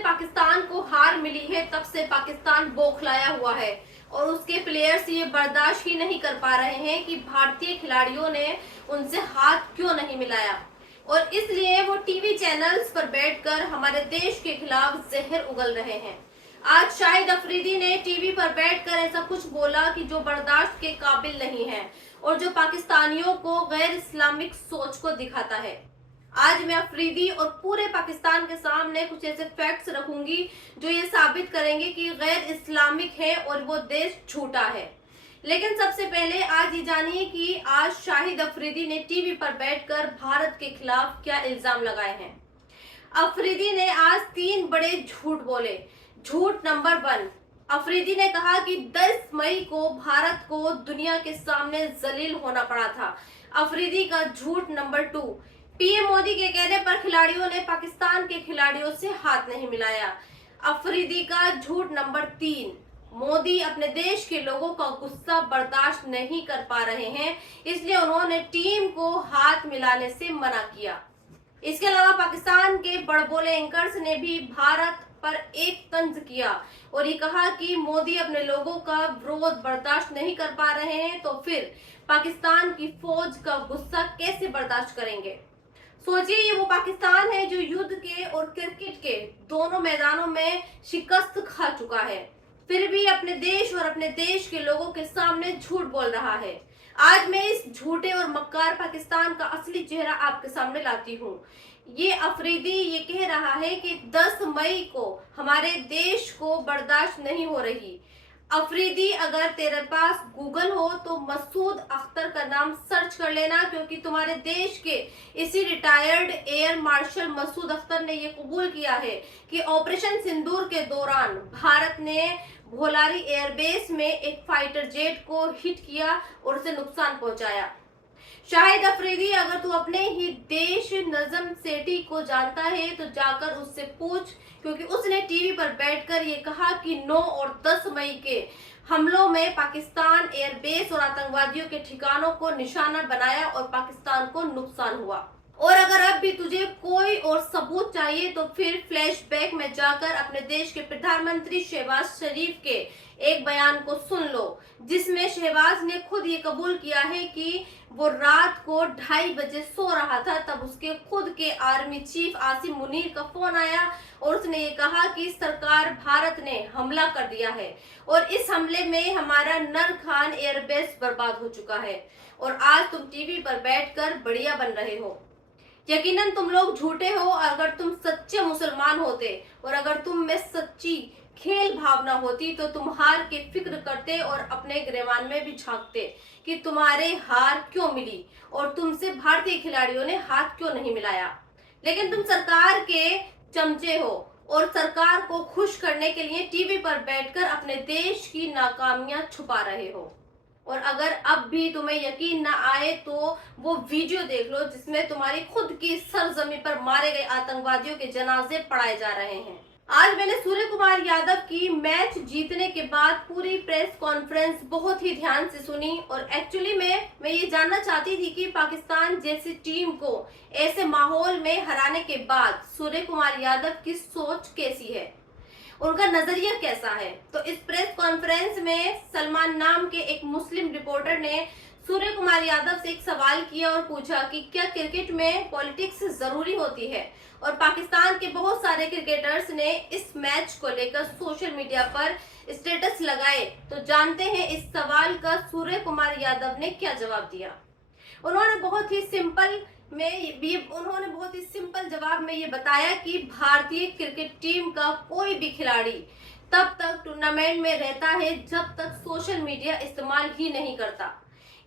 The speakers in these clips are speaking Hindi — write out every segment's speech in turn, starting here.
पाकिस्तान को हार मिली है तब से पाकिस्तान बौखलाया हुआ है और उसके प्लेयर्स ये बर्दाश्त ही नहीं कर पा रहे हैं कि भारतीय खिलाड़ियों ने उनसे हाथ क्यों नहीं मिलाया और इसलिए वो टीवी चैनल्स पर बैठकर हमारे देश के खिलाफ जहर उगल रहे हैं। आज शाहिद अफरीदी ने टीवी पर बैठकर ऐसा कुछ बोला कि जो बर्दाश्त के काबिल नहीं है और जो पाकिस्तानियों को गैर इस्लामिक सोच को दिखाता है। आज मैं अफरीदी और पूरे पाकिस्तान के सामने कुछ ऐसे फैक्ट्स रखूंगी जो ये साबित करेंगे कि गैर इस्लामिक है और वो देश झूठा है। लेकिन सबसे पहले आज ये जानिए कि आज शाहिद अफरीदी ने टीवी पर बैठकर भारत के खिलाफ क्या इल्जाम लगाए हैं। अफरीदी ने आज 3 बड़े झूठ बोले। झूठ नंबर 1, अफरीदी ने कहा कि 10 मई को भारत को दुनिया के सामने जलील होना पड़ा था। अफरीदी का झूठ नंबर 2, पीएम मोदी के कहने पर खिलाड़ियों ने पाकिस्तान के खिलाड़ियों से हाथ नहीं मिलाया। अफरीदी का झूठ नंबर 3, मोदी अपने देश के लोगों का गुस्सा बर्दाश्त नहीं कर पा रहे हैं, इसलिए उन्होंने टीम को हाथ मिलाने से मना किया। इसके अलावा पाकिस्तान के बड़बोले एंकर्स ने भी भारत पर एक तंज किया और ये कहा कि मोदी अपने लोगों का विरोध बर्दाश्त नहीं कर पा रहे हैं तो फिर पाकिस्तान की फौज का गुस्सा कैसे बर्दाश्त करेंगे। सोचिए, ये वो पाकिस्तान है जो युद्ध के और क्रिकेट के दोनों मैदानों में शिकस्त खा चुका है, फिर भी अपने देश और अपने देश के लोगों के सामने झूठ बोल रहा है। आज मैं इस झूठे और मक्कार पाकिस्तान का असली चेहरा आपके सामने लाती हूँ। ये अफरीदी ये कह रहा है कि 10 मई को हमारे देश को बर्दाश्त नहीं हो रही। अफरीदी, अगर तेरे पास गूगल हो तो मसूद अख्तर का नाम सर्च कर लेना, क्योंकि तुम्हारे देश के इसी retired air marshal Masood Akhtar ने ये कबूल किया है कि ऑपरेशन सिंदूर के दौरान भारत ने भोलारी एयरबेस में एक फाइटर जेट को हिट किया और उसे नुकसान पहुंचाया। शाहिद अफरीदी, अगर तू अपने ही देश नजम सेठी को जानता है तो जाकर उससे पूछ, क्योंकि उसने टीवी पर बैठकर ये कहा कि 9 और 10 मई के हमलों में पाकिस्तान एयरबेस और आतंकवादियों के ठिकानों को निशाना बनाया और पाकिस्तान को नुकसान हुआ। और अगर अब भी तुझे कोई और सबूत चाहिए तो फिर फ्लैशबैक में जाकर अपने देश के प्रधानमंत्री शहबाज शरीफ के एक बयान को सुन लो, जिसमें शहबाज ने खुद ये कबूल किया है कि वो रात को 2:30 बजे सो रहा था, तब उसके खुद के आर्मी चीफ आसिम मुनीर का फोन आया और उसने ये कहा कि सरकार भारत ने हमला कर दिया है और इस हमले में हमारा नर खान एयरबेस बर्बाद हो चुका है और आज तुम टीवी पर बैठकर बढ़िया बन रहे हो। यकीनन तुम लोग झूठे हो। अगर तुम सच्चे मुसलमान होते और अगर तुम में सच्ची खेल भावना होती तो तुम हार की फिक्र करते और अपने गिरेबान में भी झांकते कि तुम्हारे हार क्यों मिली और तुमसे भारतीय खिलाड़ियों ने हाथ क्यों नहीं मिलाया। लेकिन तुम सरकार के चमचे हो और सरकार को खुश करने के लिए टीवी पर बैठकर अपने देश की नाकामियां छुपा रहे हो। और अगर अब भी तुम्हें यकीन ना आए तो वो वीडियो देख लो जिसमें तुम्हारी खुद की सरजमी पर मारे गए आतंकवादियों के जनाजे पढ़ाए जा रहे हैं। आज मैंने सूर्य कुमार यादव की मैच जीतने के बाद पूरी प्रेस कॉन्फ्रेंस बहुत ही ध्यान से सुनी और एक्चुअली मैं ये जानना चाहती थी कि पाकिस्तान जैसी टीम को ऐसे माहौल में हराने के बाद सूर्य कुमार यादव की सोच कैसी है, उनका नजरिया कैसा है। तो इस प्रेस कॉन्फ्रेंस में सलमान नाम के एक मुस्लिम रिपोर्टर ने सूर्य कुमार यादव से एक सवाल किया और पूछा कि क्या क्रिकेट में पॉलिटिक्स जरूरी होती है, और पाकिस्तान के बहुत सारे क्रिकेटर्स ने इस मैच को लेकर सोशल मीडिया पर स्टेटस लगाए। तो जानते हैं इस सवाल का सूर्य कुमार यादव ने क्या जवाब दिया। उन्होंने बहुत ही सिंपल जवाब में ये बताया कि भारतीय क्रिकेट टीम का कोई भी खिलाड़ी तब तक टूर्नामेंट में रहता है जब तक सोशल मीडिया इस्तेमाल ही नहीं करता,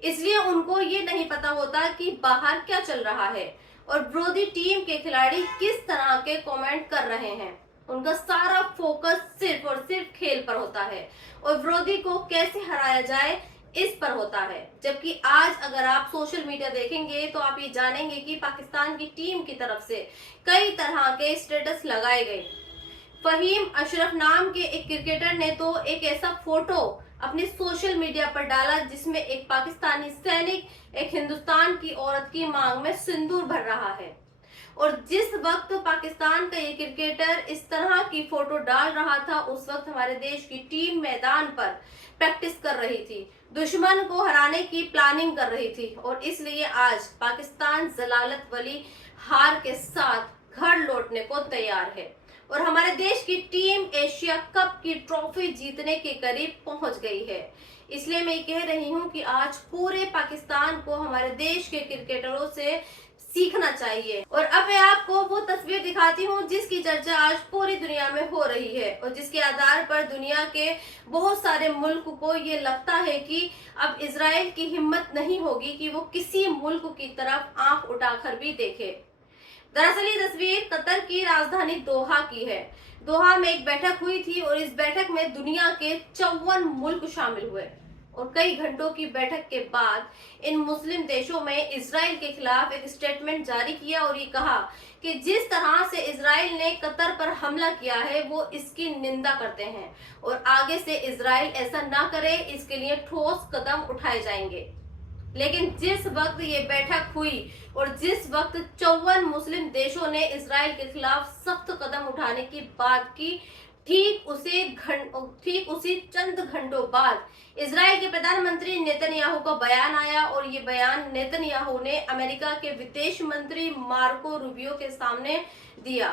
इसलिए उनको ये नहीं पता होता कि बाहर क्या चल रहा है और विरोधी टीम के खिलाड़ी किस तरह के कमेंट कर रहे हैं। उनका सारा फोकस सिर्फ और सिर्फ खेल पर होता है और विरोधी को कैसे हराया जाए इस पर होता है। जबकि आज अगर आप सोशल मीडिया देखेंगे तो आप ये जानेंगे कि पाकिस्तान की टीम की तरफ से कई तरह के स्टेटस लगाए गए। फहीम अशरफ नाम के एक क्रिकेटर ने तो एक ऐसा फोटो अपनी सोशल मीडिया पर डाला जिसमें एक पाकिस्तानी सैनिक एक हिंदुस्तान की औरत की मांग में सिंदूर भर रहा है और जिस वक्त पाकिस्तान का ये क्रिकेटर इस तरह की फोटो डाल रहा था, उस वक्त हमारे देश की टीम मैदान पर प्रैक्टिस कर रही थी, दुश्मन को हराने की प्लानिंग कर रही थी, और इसलिए आज पाकिस्तान जलालत वाली हार के साथ घर लौटने को तैयार है और हमारे देश की टीम एशिया कप की ट्रॉफी जीतने के करीब पहुंच गई है। इसलिए मैं कह रही हूं कि आज पूरे पाकिस्तान को हमारे देश के क्रिकेटरों से सीखना चाहिए। और अब मैं आपको वो तस्वीर दिखाती हूँ जिसकी चर्चा आज पूरी दुनिया में हो रही है और जिसके आधार पर दुनिया के बहुत सारे मुल्क को ये लगता है कि अब इजराइल की हिम्मत नहीं होगी कि वो किसी मुल्क की तरफ आंख उठाकर भी देखे। दरअसल ये तस्वीर कतर की राजधानी दोहा की है। दोहा में एक बैठक हुई थी और इस बैठक में दुनिया के 54 मुल्क शामिल हुए और कई घंटों की बैठक के बाद इन मुस्लिम देशों में इजराइल के खिलाफ एक स्टेटमेंट जारी किया और ये कहा कि जिस तरह से इजराइल ने कतर पर हमला किया है वो इसकी निंदा करते हैं और आगे से इजराइल ऐसा ना करे इसके लिए ठोस कदम उठाए जाएंगे। लेकिन जिस वक्त ये बैठक हुई और जिस वक्त 54 मुस्लिम देशों ने इजराइल के खिलाफ सख्त कदम उठाने की बात की, ठीक उसी चंद घंटों बाद इजराइल के प्रधानमंत्री नेतन्याहू का बयान आया और ये बयान नेतन्याहू ने अमेरिका के विदेश मंत्री मार्को रूबियो के सामने दिया।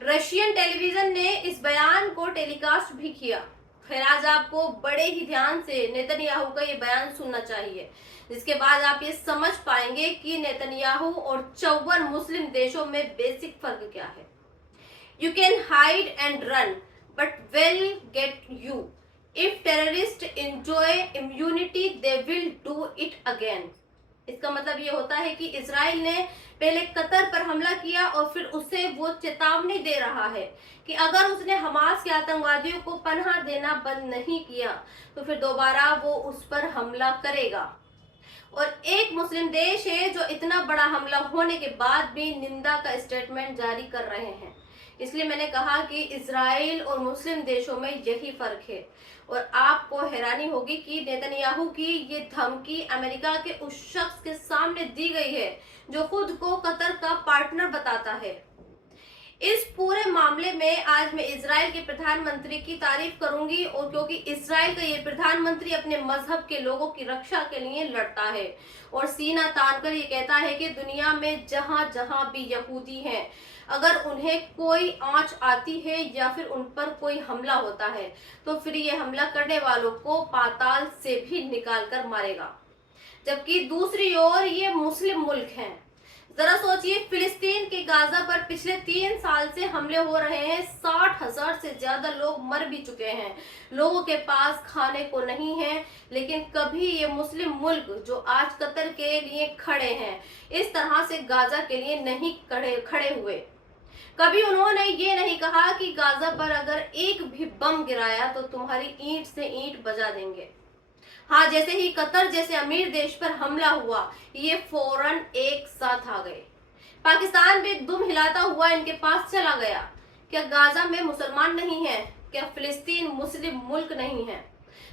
रशियन टेलीविजन ने इस बयान को टेलीकास्ट भी किया। फिर आज आपको बड़े ही ध्यान से नेतन्याहू का ये बयान सुनना चाहिए, जिसके बाद आप ये समझ पाएंगे कि नेतन्याहू और 54 मुस्लिम देशों में बेसिक फर्क क्या है। You can hide and run, but will get you. If terrorists enjoy immunity, they will do it again. इसका मतलब ये होता है कि इजराइल ने पहले कतर पर हमला किया और फिर उसे वो चेतावनी दे रहा है कि अगर उसने हमास के आतंकवादियों को पनाह देना बंद नहीं किया तो फिर दोबारा वो उस पर हमला करेगा। और एक मुस्लिम देश है जो इतना बड़ा हमला होने के बाद भी निंदा का स्टेटमेंट जारी कर रहे हैं। इसलिए मैंने कहा कि इजराइल और मुस्लिम देशों में यही फर्क है और आपको हैरानी होगी कि नेतन्याहू की ये धमकी अमेरिका के उस शख्स के सामने दी गई है जो खुद को कतर का पार्टनर बताता है। इस पूरे मामले में आज मैं इजराइल के प्रधानमंत्री की तारीफ करूंगी और क्योंकि इजराइल का ये प्रधानमंत्री अपने मजहब के लोगों की रक्षा के लिए लड़ता है और सीना तानकर ये कहता है कि दुनिया में जहां जहां भी यहूदी हैं, अगर उन्हें कोई आंच आती है या फिर उन पर कोई हमला होता है तो फिर ये हमला करने वालों को पाताल से भी निकाल कर मारेगा। जबकि दूसरी ओर ये मुस्लिम मुल्क हैं। जरा सोचिए, फिलिस्तीन के गाजा पर पिछले 3 साल से हमले हो रहे हैं, 60,000 से ज्यादा लोग मर भी चुके हैं, लोगों के पास खाने को नहीं है। लेकिन कभी ये मुस्लिम मुल्क जो आज कतर के लिए खड़े हैं इस तरह से गाजा के लिए नहीं खड़े हुए। कभी उन्होंने ये नहीं कहा कि गाजा पर अगर एक भी बम गिराया तो तुम्हारी ईंट से ईंट बजा देंगे। हाँ, जैसे ही कतर जैसे अमीर देश पर हमला हुआ ये फौरन एक साथ आ गए। पाकिस्तान भी दुम हिलाता हुआ इनके पास चला गया। क्या गाजा में मुसलमान नहीं है? क्या फिलिस्तीन मुस्लिम मुल्क नहीं है?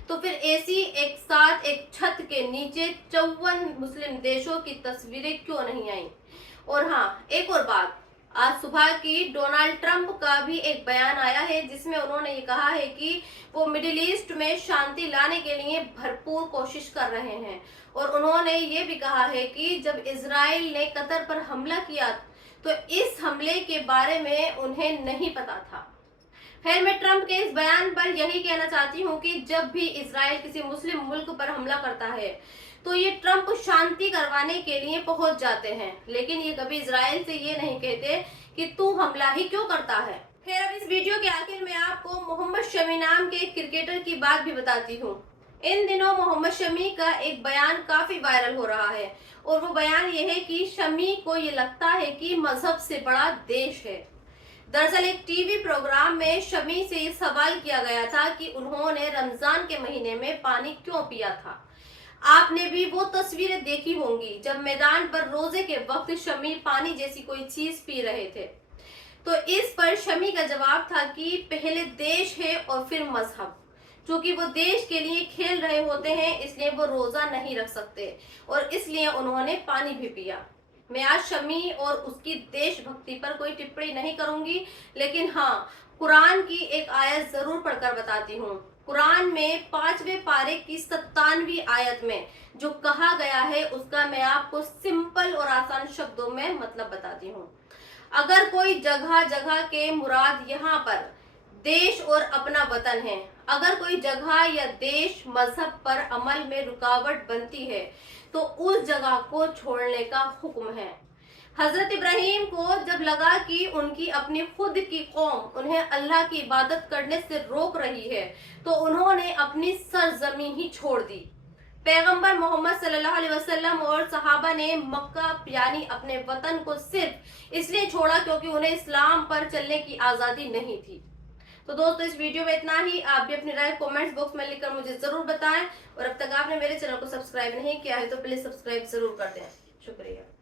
तो फिर ऐसी एक साथ एक छत के नीचे 54 मुस्लिम देशों की तस्वीरें क्यों नहीं आई? और हाँ, एक और बात, आज सुबह की डोनाल्ड ट्रंप का भी एक बयान आया है जिसमें उन्होंने ये कहा है कि वो मिडिल ईस्ट में शांति लाने के लिए भरपूर कोशिश कर रहे हैं और उन्होंने ये भी कहा है कि जब इजराइल ने कतर पर हमला किया तो इस हमले के बारे में उन्हें नहीं पता था। खैर, मैं ट्रंप के इस बयान पर यही कहना चाहती हूँ कि जब भी इजराइल किसी मुस्लिम मुल्क पर हमला करता है तो ये ट्रंप शांति करवाने के लिए पहुंच जाते हैं, लेकिन ये कभी इजराइल से ये नहीं कहते कि तू हमला ही क्यों करता है। खैर, अब इस वीडियो के आखिर में आपको मोहम्मद शमी नाम के क्रिकेटर की बात भी बताती हूँ। इन दिनों मोहम्मद शमी का एक बयान काफी वायरल हो रहा है और वो बयान ये है कि शमी को ये लगता है कि मजहब से बड़ा देश है। दरअसल एक टीवी प्रोग्राम में शमी से ये सवाल किया गया था कि उन्होंने रमजान के महीने में पानी क्यों पिया था। आपने भी वो तस्वीरें देखी होंगी जब मैदान पर रोजे के वक्त शमी पानी जैसी कोई चीज पी रहे थे। तो इस पर शमी का जवाब था कि पहले देश है और फिर मजहब। चूंकि वो देश के लिए खेल रहे होते हैं इसलिए वो रोजा नहीं रख सकते और इसलिए उन्होंने पानी भी पिया। मैं आज शमी और उसकी देशभक्ति पर कोई टिप्पणी नहीं करूंगी, लेकिन हाँ, कुरान की एक आयत जरूर पढ़कर बताती हूँ। कुरान में 5वें पारे की 97वीं आयत में जो कहा गया है उसका मैं आपको सिंपल और आसान शब्दों में मतलब बताती हूँ। अगर कोई जगह जगह के मुराद यहाँ पर देश और अपना वतन है, अगर कोई जगह या देश मजहब पर अमल में रुकावट बनती है तो उस जगह को छोड़ने का हुक्म है। हजरत इब्राहिम को जब लगा कि उनकी अपनी खुद की कौम उन्हें अल्लाह की इबादत करने से रोक रही है तो उन्होंने अपनी सरजमी ही छोड़ दी। पैगंबर मोहम्मद सल्लल्लाहु अलैहि वसल्लम और सहाबा ने मक्का यानी अपने वतन को सिर्फ इसलिए छोड़ा क्योंकि उन्हें इस्लाम पर चलने की आज़ादी नहीं थी। तो दोस्तों, इस वीडियो में इतना ही। आप भी अपनी राय कमेंट्स बॉक्स में लिखकर मुझे जरूर बताएं और अब तक आपने मेरे चैनल को सब्सक्राइब नहीं किया है तो प्लीज सब्सक्राइब जरूर कर दें। शुक्रिया।